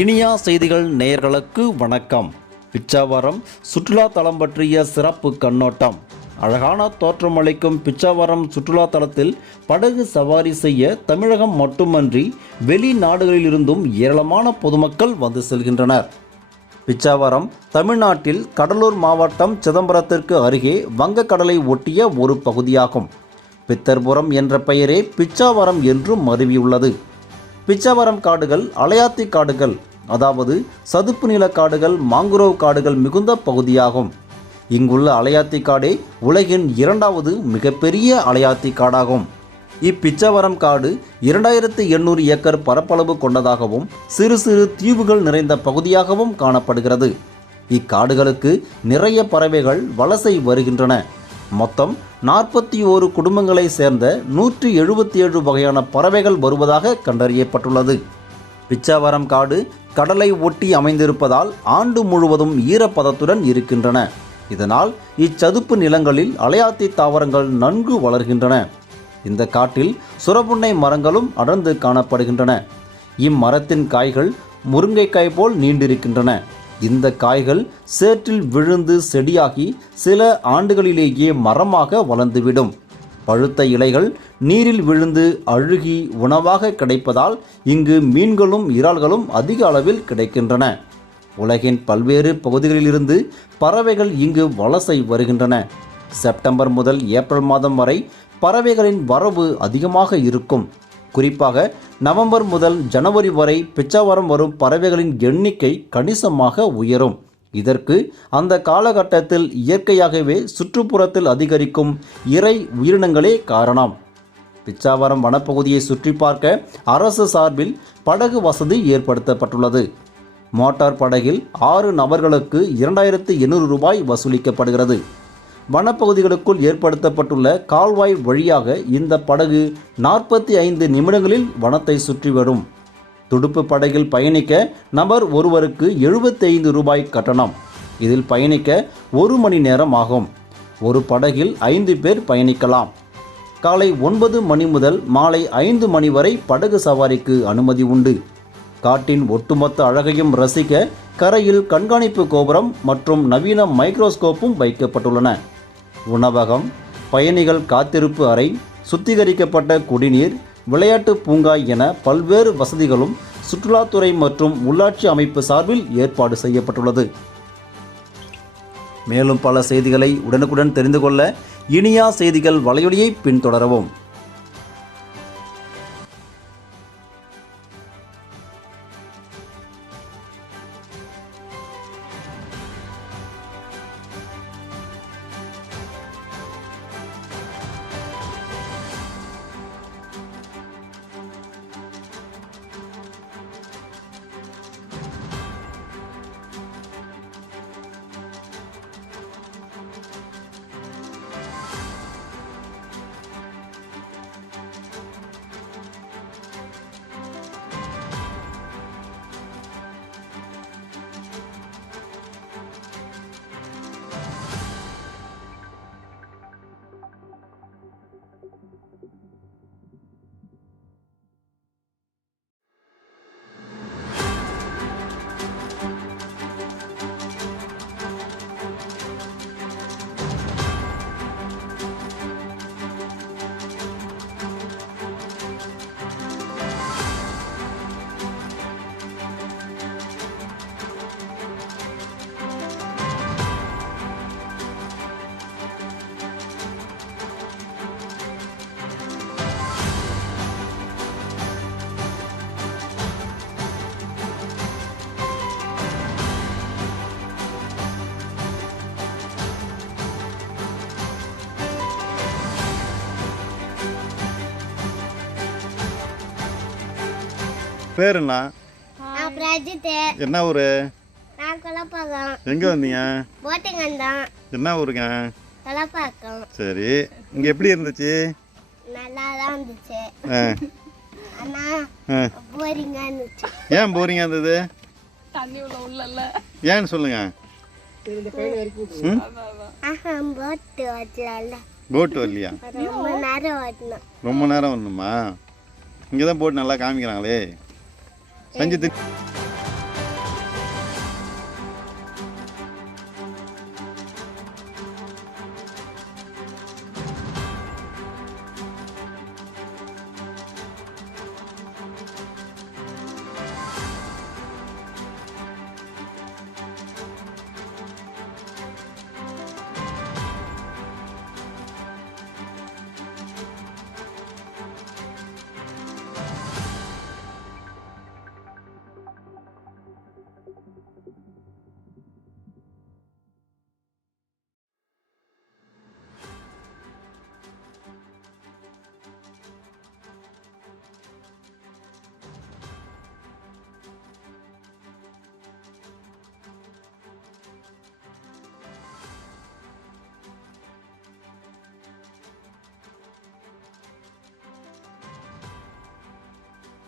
இனியா செய்திகள் நேயர்களுக்கு வணக்கம். பிச்சாவரம் சுற்றுலா தலம் பற்றிய சிறப்பு கண்ணோட்டம். அழகான தோற்றமளிக்கும் பிச்சாவரம் சுற்றுலா தலத்தில் படகு சவாரி செய்ய தமிழகம் மட்டுமன்றி வெளிநாடுகளிலிருந்தும் ஏராளமான பொதுமக்கள் வந்து செல்கின்றனர். பிச்சாவரம் தமிழ்நாட்டில் கடலூர் மாவட்டம் சிதம்பரத்திற்கு அருகே வங்கக்கடலை ஒட்டிய ஒரு பகுதியாகும். பித்தர்புரம் என்ற பெயரே பிச்சாவரம் என்றும் மருவியுள்ளது. பிச்சாவரம் காடுகள் அலையாத்தி காடுகள், அதாவது சதுப்பு நில காடுகள், மாங்குரோவ் காடுகள் மிகுந்த பகுதியாகும். இங்குள்ள அலையாத்தி காடே உலகின் 2வது மிகப்பெரிய அலையாத்தி காடாகும். இப்பிச்சாவரம் காடு 2800 ஏக்கர் பரப்பளவு கொண்டதாகவும் சிறு சிறு தீவுகள் நிறைந்த பகுதியாகவும் காணப்படுகிறது. இக்காடுகளுக்கு நிறைய பறவைகள் வலசை வருகின்றன. மொத்தம் 41 குடும்பங்களை சேர்ந்த 177 வகையான பறவைகள் வருவதாக கண்டறியப்பட்டுள்ளது. பிச்சாவரம் காடு கடலை ஒட்டி அமைந்திருப்பதால் ஆண்டு முழுவதும் ஈரப்பதத்துடன் இருக்கின்றன. இதனால் இச்சதுப்பு நிலங்களில் அலையாத்தி தாவரங்கள் நன்கு வளர்கின்றன. இந்த காட்டில் சுரபுன்னை மரங்களும் அடர்ந்து காணப்படுகின்றன. இம்மரத்தின் காய்கள் முருங்கைக்காய் போல் நீண்டிருக்கின்றன. இந்த காய்கள் சேற்றில் விழுந்து செடியாகி சில ஆண்டுகளிலேயே மரமாக வளர்ந்துவிடும். பழுத்த இலைகள் நீரில் விழுந்து அழுகி உணவாக கிடைப்பதால் இங்கு மீன்களும் இறால்களும் அதிக அளவில் கிடைக்கின்றன. உலகின் பல்வேறு பகுதிகளிலிருந்து பறவைகள் இங்கு வலசை வருகின்றன. செப்டம்பர் முதல் ஏப்ரல் மாதம் வரை பறவைகளின் வரவு அதிகமாக இருக்கும். குறிப்பாக நவம்பர் முதல் ஜனவரி வரை பிச்சாவரம் வரும் பறவைகளின் எண்ணிக்கை கணிசமாக உயரும். இதற்கு அந்த காலகட்டத்தில் இயற்கையாகவே சுற்றுப்புறத்தில் அதிகரிக்கும் இறை உயிரினங்களே காரணம். பிச்சாவரம் வனப்பகுதியை சுற்றி பார்க்க அரசு சார்பில் படகு வசதி ஏற்படுத்தப்பட்டுள்ளது. மோட்டார் படகில் 6 நபர்களுக்கு 2800 ரூபாய் வசூலிக்கப்படுகிறது. வனப்பகுதிகளுக்குள் ஏற்படுத்தப்பட்டுள்ள கால்வாய் வழியாக இந்த படகு 45 நிமிடங்களில் வனத்தை சுற்றி வரும். துடுப்பு படகில் பயணிக்க நபர் ஒருவருக்கு 75 ரூபாய் கட்டணம். இதில் பயணிக்க 1 மணி நேரம் ஆகும். ஒரு படகில் 5 பேர் பயணிக்கலாம். காலை 9 மணி முதல் மாலை 5 மணி வரை படகு சவாரிக்கு அனுமதி உண்டு. காட்டின் ஒட்டுமொத்த அழகையும் ரசிக்க கரையில் கண்காணிப்பு கோபுரம் மற்றும் நவீன மைக்ரோஸ்கோப்பும் வைக்கப்பட்டுள்ளன. உணவகம், பயணிகள் காத்திருப்பு அறை, சுத்திகரிக்கப்பட்ட குடிநீர், விளையாட்டு பூங்கா என பல்வேறு வசதிகளும் சுற்றுலாத்துறை மற்றும் உள்ளாட்சி அமைப்பு சார்பில் ஏற்பாடு செய்யப்பட்டுள்ளது. மேலும் பல செய்திகளை உடனுக்குடன் தெரிந்து கொள்ள இனியா செய்திகள் வலையொலியை பின்தொடரவும். பேர் என்ன? என்ன ஊரு? எங்க வந்தீங்க? என்ன ஊருங்க? சரி, இங்க எப்படி இருந்துச்சு? நல்லா தான் இருந்துச்சு. ஏன் போரிங்கா இருந்தது? தண்ணி உள்ள இல்ல. ஏன்னு சொல்லுங்க. ம் ஆஹா போட்டு வச்சல போட் வரலையா? ரொம்ப நேரம் ஓட்டணும். ரொம்ப நேரம் வரணுமா? இங்கே தான் போட் நல்லா காமிக்கிறாங்களே. சஞ்சித்